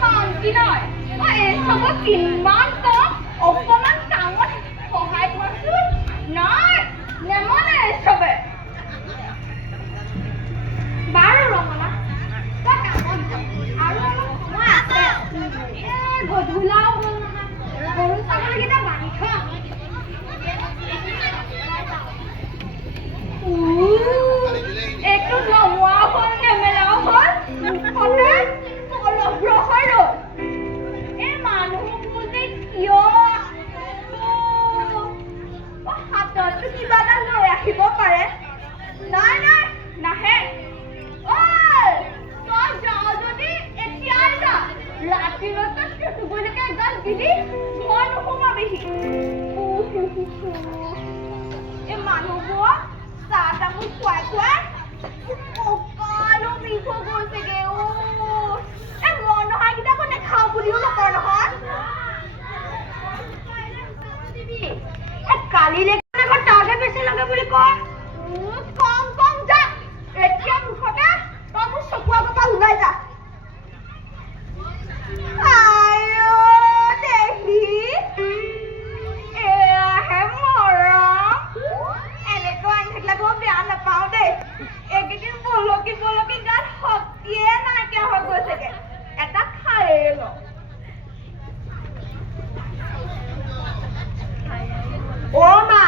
শান্তি নাই এসবত কিমান কম অকমান কামত সহায় কৰচোন নাই নেমনে এসবে বাৰু ৰমনা তই কামত যা আৰু অলপ সময় আছে গধূলাও হ'ল নহয় গৰু ছাগলীকেইটা বান্ধি থোৱা একটু নমোৱা হ'ল নেমেলাও হ'ল মুখতে অলপ ৰখাই ৰ'ল এই মানুহবোৰ যে কিয় হাততো কিবা এটা লৈ ৰাখিব পাৰে নাই নাই নাহে তই যাওঁ যদি এতিয়াই যা ৰাতিলৈকে চুবলৈকে এগাল দিলি মই নোসোমাবিহি এই মানুহবোৰ চাহ তামোল খুৱাই খুৱাই কঁকালো বিষ হৈ গৈছেগে এই মই নহয় কিতাপো নেখাওঁ বুলিও নকওঁ নহয় কালিলৈকে আকৌ তাকে বেছি লাগে বুলি কয় কম কম যা এতিয়া মুখতে তই মোৰ চকু আগৰ পৰা ওলাই যা বেয়া নাপাওঁ দেই এইকেইদিন বলকি বলকি গাত শক্তিয়ে নাইকিয়া হৈ গৈছেগে এটা খায়ে ল মা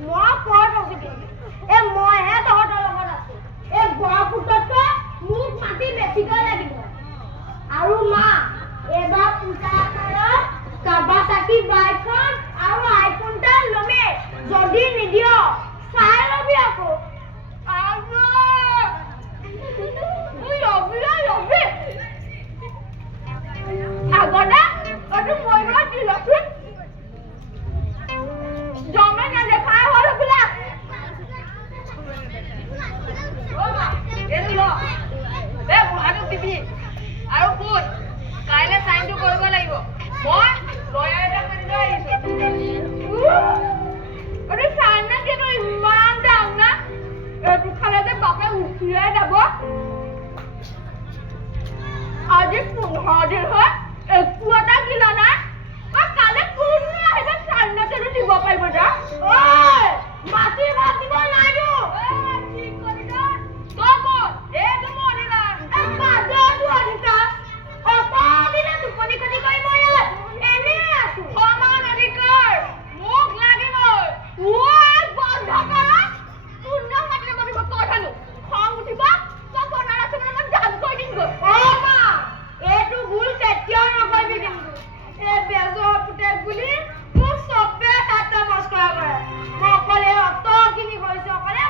মই ক'ত আছো মইহে তহঁতৰ লগত আছো এই বৰ পুততকৈ মোক মাটি বেছিকৈ লাগিব আৰু মা এইবাৰ পূজা আকাৰত কাৱাছাকি বাইকখন আৰু আইফোনটা ল'মে যদি নিদিয় চাই ল'বি আকৌ আগতে তইতো মই লগত দি লচোন জমে নেদেখাই হ'ল বোলা এইটো ল বুঢ়াটোক দিবি আৰু শুন কাইলৈ চাইনটো কৰিব লাগিব মই লয়াৰ এটা মানি লৈ আহিছো চাইনা কিন্তু ইমান দাম না এইটো খালে যে বাপে উঠিয়ে যাব আজি 15 দিন হয় একো এটা কিলা নাই কালি কোন আহিব চাইনাকেতো দিব পাৰিব যা মাটি ভাত দিব নাইতো ঠিক কৰি দে তই ক'ত এইটো মোৰ অধিকাৰ বাদটো অধিকাৰ অকদিনে টোপনি খতি কৰি মই এনেই আছো সমান অধিকাৰ মোক লাগিবই বন্ধ কৰা পূৰ্ণ মাতিব দিব কথানো খং উঠিব তই বনাৰ আছে মই ডাল কৰি দিমগৈ মা এইটো ভুল কেতিয়াও নকৰিবি কিন্তু এই বেজৰ পুতেক বুলি মোক চবে তাতে মস্কৰা কৰে মই অকলে অতখিনি কৰিছো অকলে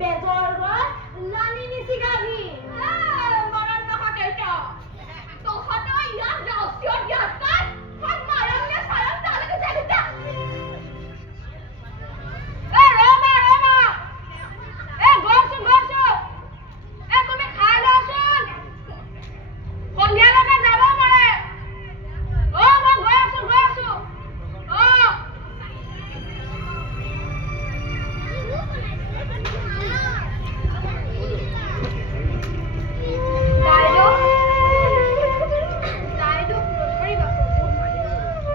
বেজৰ গছ লানি নিচিগাহি মৰণ নহয় কেইটা তহঁতৰ ইয়াত ৰাষ্ট্ৰীয় জ্ঞাতকাত সব মায়ংগে চায়ং তালৈকে যাগিতা ৰমা গৈছো তুমি খাই লচোন সন্ধিয়ালৈকে যাব পাৰে মই গৈ আছো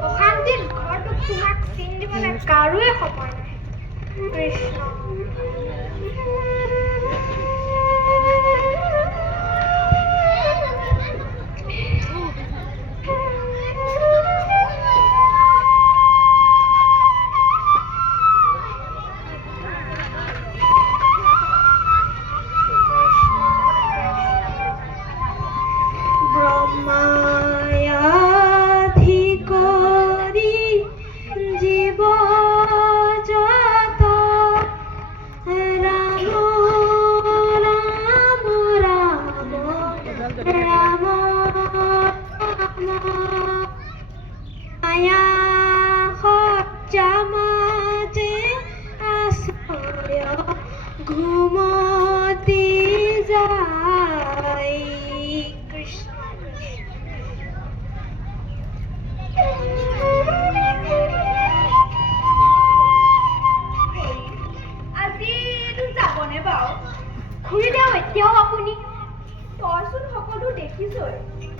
অশান্তিত ঘৰটোক তোমাক চিন দিবলৈ কাৰোৱে সময় নাই কৃষ্ণ ঘুমতি যায় কৃষ্ণ আজিতো যাবনে বাৰু ঘূৰি যাওঁ এতিয়াও আপুনি তইচোন সকলো দেখিছই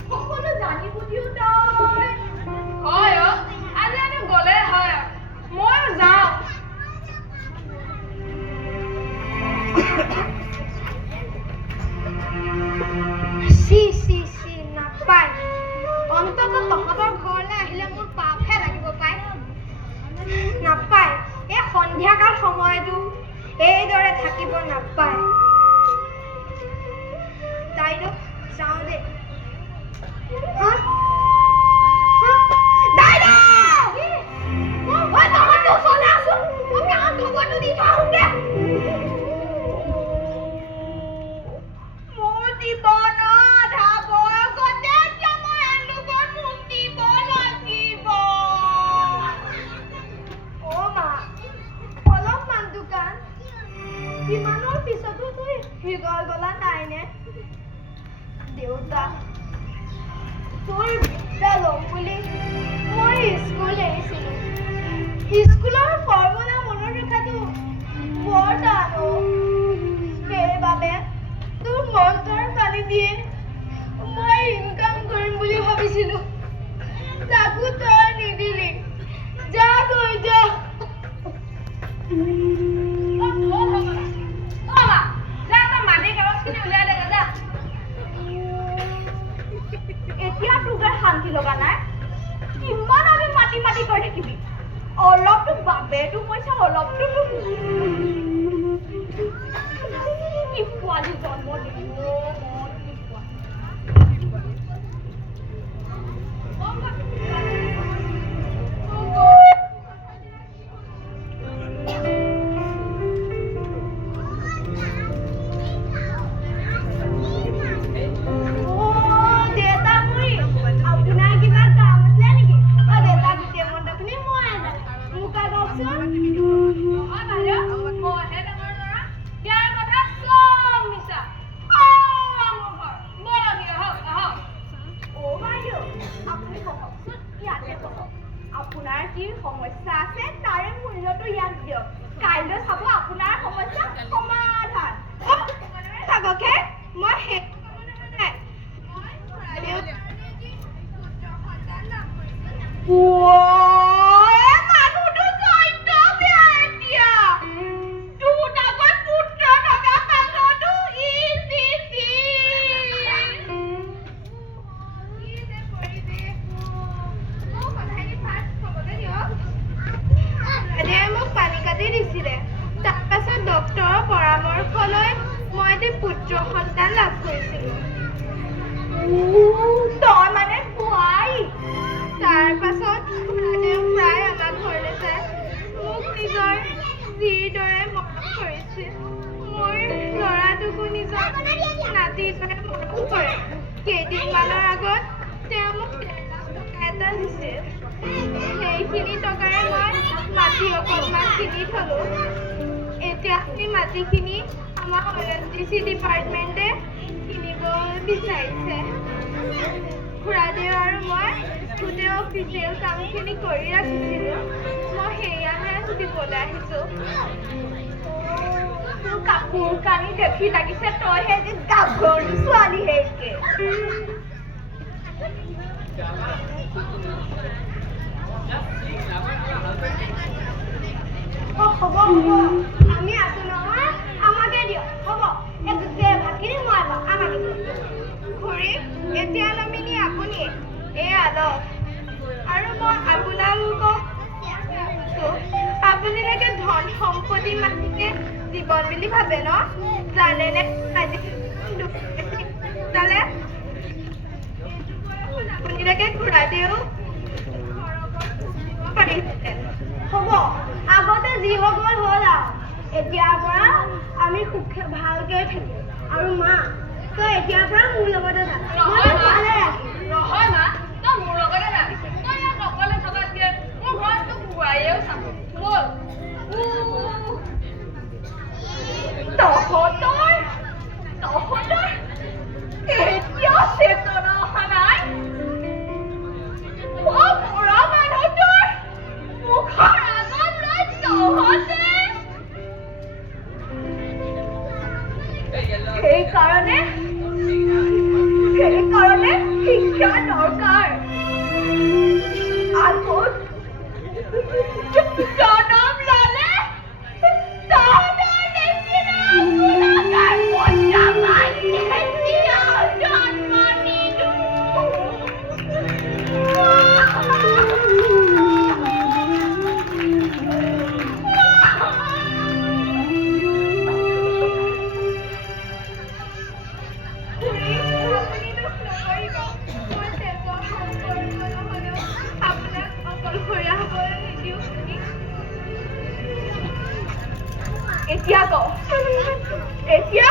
সকলো জানি বুজিও তই হয় আজি গ'লে হয় ময়ো যাওঁ চি নাপায় অন্তত তহঁতৰ ঘৰলৈ আহিলে মোৰ পাপহে লাগিব পাই নাপায় এই সন্ধিয়াকাল সময়তো এইদৰে থাকিব নাপায় দাইদেউ যাওঁ দে ইমানৰ পিছতো তুই হিগল গলা নাইনে দেউতা তোৰ বিদ্যা ল'ম বুলি মই স্কুল এৰিছিলোঁ স্কুলৰ ফৰ্মুলা মনত ৰখাটো বৰ টান সেইবাবে তোৰ মন্ত্ৰৰ পানী দিয়ে মই ইনকাম কৰিম বুলি ভাবিছিলোঁ তাকো তই নিদিলি যা গৈ যা এতিয়া তোৰ শান্তি লগা নাই কিমান আমি মাটি কৰি থাকিবি অলপটো বাপেটো পইচা অলপটো কি পোৱালি জন্ম দিব আপোনাৰ কি সমস্যা আছে তাৰে মূল্যটো ইয়াত দিয়ক কাইলৈ চাব আপোনাৰ সমস্যা সমাধান থাককে মই ডক্টৰৰ পৰামৰ্শ লৈ মই পুত্ৰ সন্তান লাভ কৰিছিলোঁ তই মানে পুৱাই তাৰ পাছত প্ৰায় আমাৰ ঘৰলৈ যায় মোক নিজৰ যিদৰে মৰম কৰিছে মোৰ মাটিৰ দৰে মৰম কৰে। কেইদিনমানৰ আগত তেওঁ মোক 1.5 লাখ টকা এটা দিছিল। সেইখিনি টকাৰে মই মাটি অকণমান কিনি থলোঁ। এতিয়া সেই মাটিখিনি আমাৰ ONGC ডিপাৰ্টমেণ্টে কিনিব বিচাৰিছে। খুৰাদেউ আৰু মই গোটেই অফিচিয়েল কামখিনি কৰি ৰাখিছিলোঁ। মই সেয়াহে দিবলৈ আহিছোঁ। তোৰ কাপোৰ কানি দেখি লাগিছে তইহে যে গাভৰু ছোৱালী হেৰিকে। হ'ব আমি আছো নহয়, আমাকে দিয়ক। হ'ব ভাতখিনি মই আমাকে দিয়ক। খুৰী, এতিয়া নমিনি আপুনিয়ে। এয়া লওক। আৰু মই আপোনালোকক আপোনালোকে ধন সম্পত্তি মাটিকে জীৱন বুলি ভাবে ন? জানেনে আপোনালোকে খুৰাদেউ পাৰিছে। হ'ব, আগতে যি হৈ গ'ল হ'ল আৰু। এতিয়াৰ পৰা আমি ভালকে থাকিম। আৰু মা, তই এতিয়াৰ পৰা মোৰ লগতে থাক। নহয় মা, তই মোৰ লগতে থাক। তই ইয়াত অকলে থকাতকে মোৰ ঘৰত তোক খুৱাইও চাম। ব'ল। তহঁতৰ এতিয়াও চেতনা অহা নাই? বুঢ়া মানুহটোৰ মুখৰ আগত লৈ তহঁতে সেইকাৰণে শিক্ষা দৰকাৰ। আগত জনম ল'লে তহঁতৰ নিচিনা গুণাকাৰ পঞ্চামান কেতিয়াও জন্ম নিদিওঁ। এতিয়া কওঁ, এতিয়া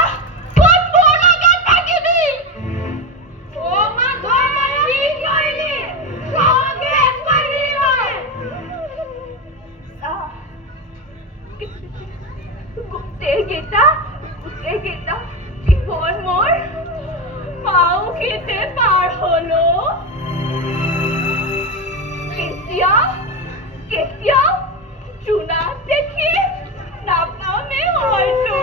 ক'ত মোৰ লগত থাকিবি? গোটেইকেইটা জীৱন মোৰ পাওঁখিতে পাৰ হলো। কেতিয়াও জোনাক দেখি নাপামে হয়তো।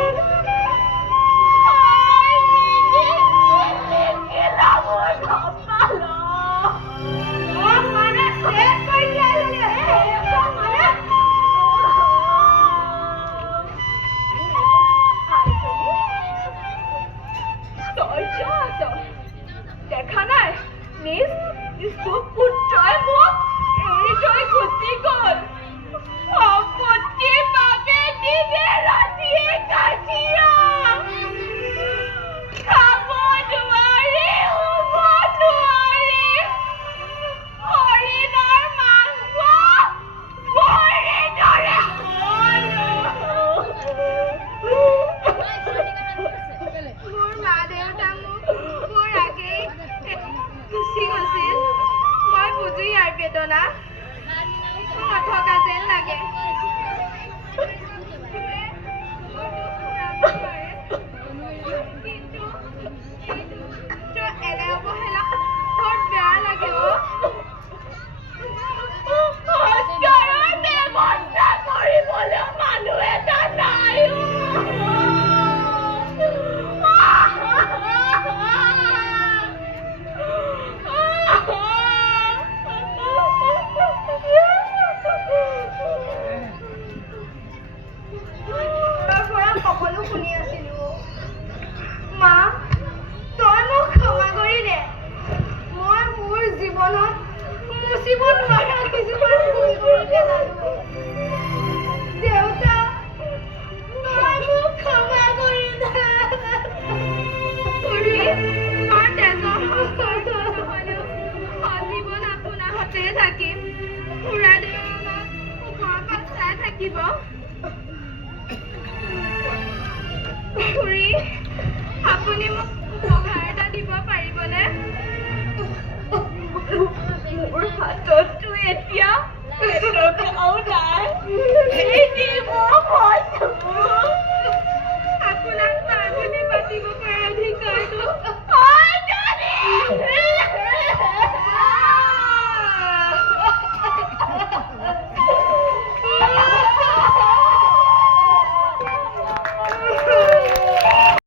দেখা নাই নিজ পুত্ৰই মোক এৰি থৈ গুচি গ'ল। সম্পত্তিৰ বাবে দিনে ৰাতিয়ে কাজিয়া। খাব নোৱাৰি, শুব নোৱাৰি। হৰিণৰ মাংস ভৰিৰ দৰে মোৰ মা দেউতা মোৰ আগেই গুচি গৈছিল। মই বুজো ইয়াৰ বেদনা। নথকা যেন লাগে। এনে অৱহেলা বৰ বেয়া লাগে। ব্যৱস্থা কৰিবলৈ মানুহ এটা নাই। সকলো শুনি আছিলো। মা, তই মোক ক্ষমা কৰি দে। মই মোৰ জীৱনত মুচিব নোৱাৰা কিছুমান ভুল কৰি পেলালো। দেউতা, তই মোক ক্ষমা কৰি দে। মই তেজৰ সম্পৰ্ক নহ'লেও আজীৱন আপোনাৰ সতে থাকিম। খুৰাদেউ আমাক ওপৰৰ পৰা চাই থাকিব। খুৰী, আপুনি মোক সহায় এটা দিব পাৰিবনে? মোৰ হাতততো এতিয়া এটকাও নাই। দিব মইতো। আপোনাক মাৰ বুলি মাতিব পৰা অধিকাৰটো